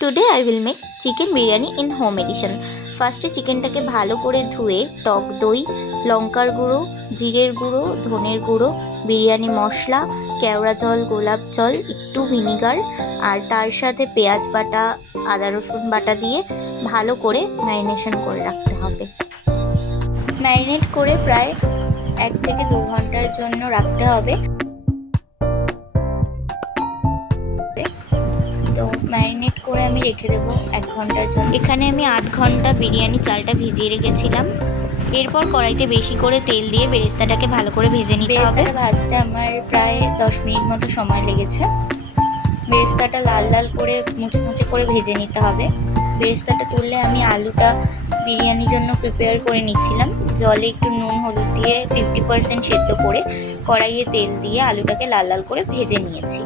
Today I will make chicken biryani in home edition. ফার্স্টে চিকেনটাকে ভালো করে ধুয়ে টক দই, লঙ্কার গুঁড়ো, জিরের গুঁড়ো, ধনের গুঁড়ো, বিরিয়ানি মশলা, কেওড়া জল, গোলাপ জল, একটু ভিনিগার আর তার সাথে পেঁয়াজ বাটা, আদা রসুন বাটা দিয়ে ভালো করে ম্যারিনেশন করে রাখতে হবে। ম্যারিনেট করে প্রায় 1 থেকে 2 ঘন্টার জন্য রাখতে হবে। তো ম্যারিনেট করে আমি রেখে দেবো 1 ঘন্টার জন্য। এখানে আমি আধ ঘন্টা বিরিয়ানি চালটা ভিজিয়ে রেখেছিলাম। এরপর কড়াইতে বেশি করে তেল দিয়ে বেরেস্তাটাকে ভালো করে ভেজে নিতে হবে। বেরেস্তাটা ভাজতে আমার প্রায় 10 মিনিট মতো সময় লেগেছে। বেরেস্তাটা লাল লাল করে মুচমুচে করে ভেজে নিতে হবে। বেরেস্তাটা তুললে আমি আলুটা বিরিয়ানির জন্য প্রিপেয়ার করে নিচ্ছিলাম। জলে একটু নুন হলুদ দিয়ে 50% সেদ্ধ করে কড়াইয়ে তেল দিয়ে আলুটাকে লাল লাল করে ভেজে নিয়েছি।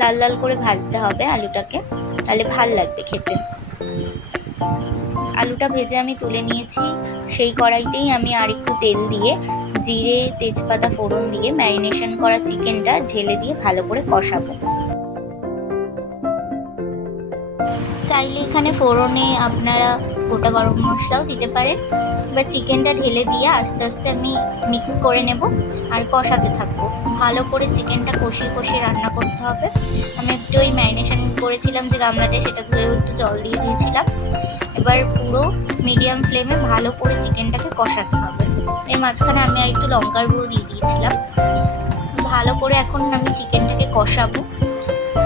লাল লাল করে ভাজতে হবে আলুটাকে, তাহলে ভাল লাগবে খেতে। আলুটা ভেজে আমি তুলে নিয়েছি। সেই কড়াইতেই আমি আর একটু তেল দিয়ে জিরে তেজপাতা ফোড়ন দিয়ে ম্যারিনেশন করা চিকেনটা ঢেলে দিয়ে ভালো করে কষাবো। চাইলে এখানে ফোড়নে আপনারা গোটা গরম মশলাও দিতে পারেন। এবার চিকেনটা ঢেলে দিয়ে আস্তে আস্তে আমি মিক্স করে নেব আর কষাতে থাকবো। ভালো করে চিকেনটা কষিয়ে কষিয়ে রান্না করতে হবে। আমি একটু ওই ম্যারিনেশন করেছিলাম যে গামলাটা, সেটা ধুয়েও একটু জল দিয়ে দিয়েছিলাম। এবার পুরো মিডিয়াম ফ্লেমে ভালো করে চিকেনটাকে কষাতে হবে। এর মাঝখানে আমি আর একটু লঙ্কার গুঁড়ো দিয়ে দিয়েছিলাম। ভালো করে এখন আমি চিকেনটাকে কষাবো।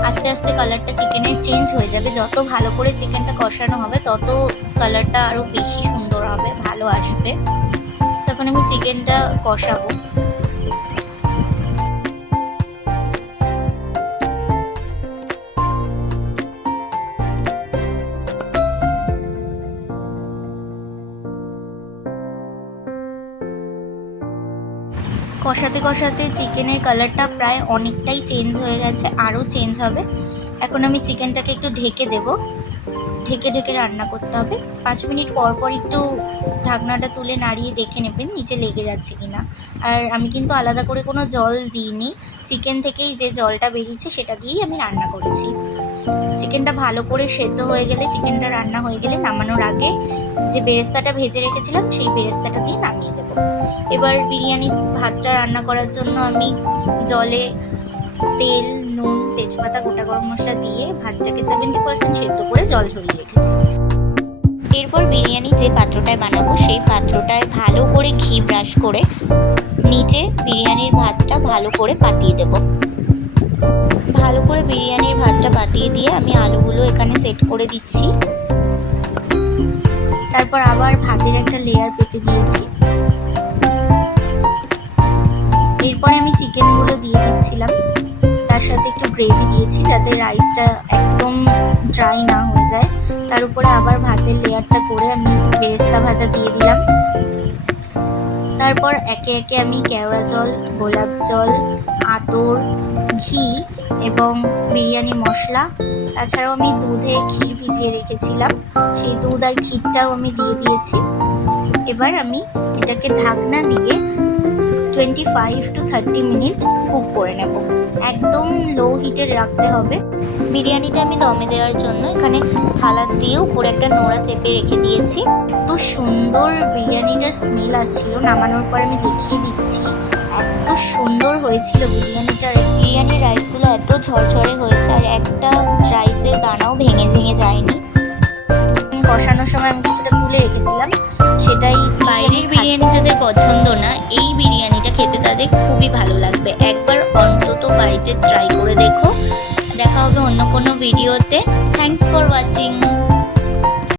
আস্তে আস্তে কালারটা চিকেনের চেঞ্জ হয়ে যাবে। যত ভালো করে চিকেনটা কষানো হবে তত কালারটা আরও বেশি সুন্দর হবে, ভালো আসবে। এখন আমি চিকেনটা কষাবো। কষাতে কষাতে চিকেনের কালারটা প্রায় অনেকটাই চেঞ্জ হয়ে গেছে, আরও চেঞ্জ হবে। এখন আমি চিকেনটাকে একটু ঢেকে দেব। ঢেকে ঢেকে রান্না করতে হবে। 5 মিনিট পর পর একটু ঢাকনাটা তুলে নাড়িয়ে দেখে নেবেন নিচে লেগে যাচ্ছে কিনা। আর আমি কিন্তু আলাদা করে কোনো জল দিইনি, চিকেন থেকেই যে জলটা বেরিয়েছে সেটা দিয়েই আমি রান্না করেছি। চিকেনটা ভালো করে সেদ্ধ হয়ে গেলে, চিকেনটা রান্না হয়ে গেলে নামানোর আগে যে বেরেস্তাটা ভেজে রেখেছিলাম সেই বেরেস্তাটা দিয়ে নামিয়ে দেবো। এবার বিরিয়ানি ভাতটা রান্না করার জন্য আমি জলে তেল, নুন, তেজপাতা, গোটা গরম মশলা দিয়ে ভাতটাকে 70% সেদ্ধ করে জল ঝরিয়ে রেখেছি। এরপর বিরিয়ানি যে পাত্রটায় বানাবো সেই পাত্রটায় ভালো করে ঘি ব্রাশ করে নিচে বিরিয়ানির ভাতটা ভালো করে পাতিয়ে দেব। ভালো করে বিরিয়ানির ভাতটা পাতিয়ে দিয়ে আমি আলুগুলো এখানে সেট করে দিচ্ছি। তারপর আবার ভাতের একটা লেয়ার পেতে দিয়েছি। এরপরে আমি চিকেনগুলো দিয়ে দিচ্ছিলাম। তার সাথে একটু গ্রেভি দিয়েছি যাতে রাইসটা একদম ড্রাই না হয়ে যায়। তার উপরে আবার ভাতের লেয়ারটা করে আমি বেরেস্তা ভাজা দিয়ে দিলাম। তারপর একে একে আমি কেওড়া জল, গোলাপ জল, আতর, ঘি এবং বিরিয়ানি মশলা, তাছাড়াও আমি দুধে ক্ষীর ভিজিয়ে রেখেছিলাম, সেই দুধ আর ক্ষীরটাও আমি দিয়ে দিয়েছি। এবার আমি এটাকে ঢাকনা দিয়ে 25 to 30 মিনিট কুক করে নেব। একদম লো হিটে রাখতে হবে। বিরিয়ানিটা আমি দমে দেওয়ার জন্য এখানে থালা দিয়ে উপরে একটা নোড়া চেপে রেখে দিয়েছি। এত সুন্দর বিরিয়ানিটার স্মেল আসছিল, নামানোর পর আমি দেখিয়ে দিচ্ছি। এত সুন্দর হয়েছিল বিরিয়ানিটার। বিরিয়ানির রাইসগুলো এত ঝরঝরে হয়েছে আর একটা রাইসের দানাও ভেঙে ভেঙে যায়নি। কষানোর সময় আমি কিছুটা তুলে রেখেছিলাম, সেটাই বাইরের বিরিয়ানি যাদের পছন্দ না, এই বিরিয়ানিটা খেতে তাদের খুবই ভালো লাগবে। একবার অন্তত বাড়িতে ট্রাই করে দেখো। দেখা হবে অন্য কোনো ভিডিওতে। Thanks for watching.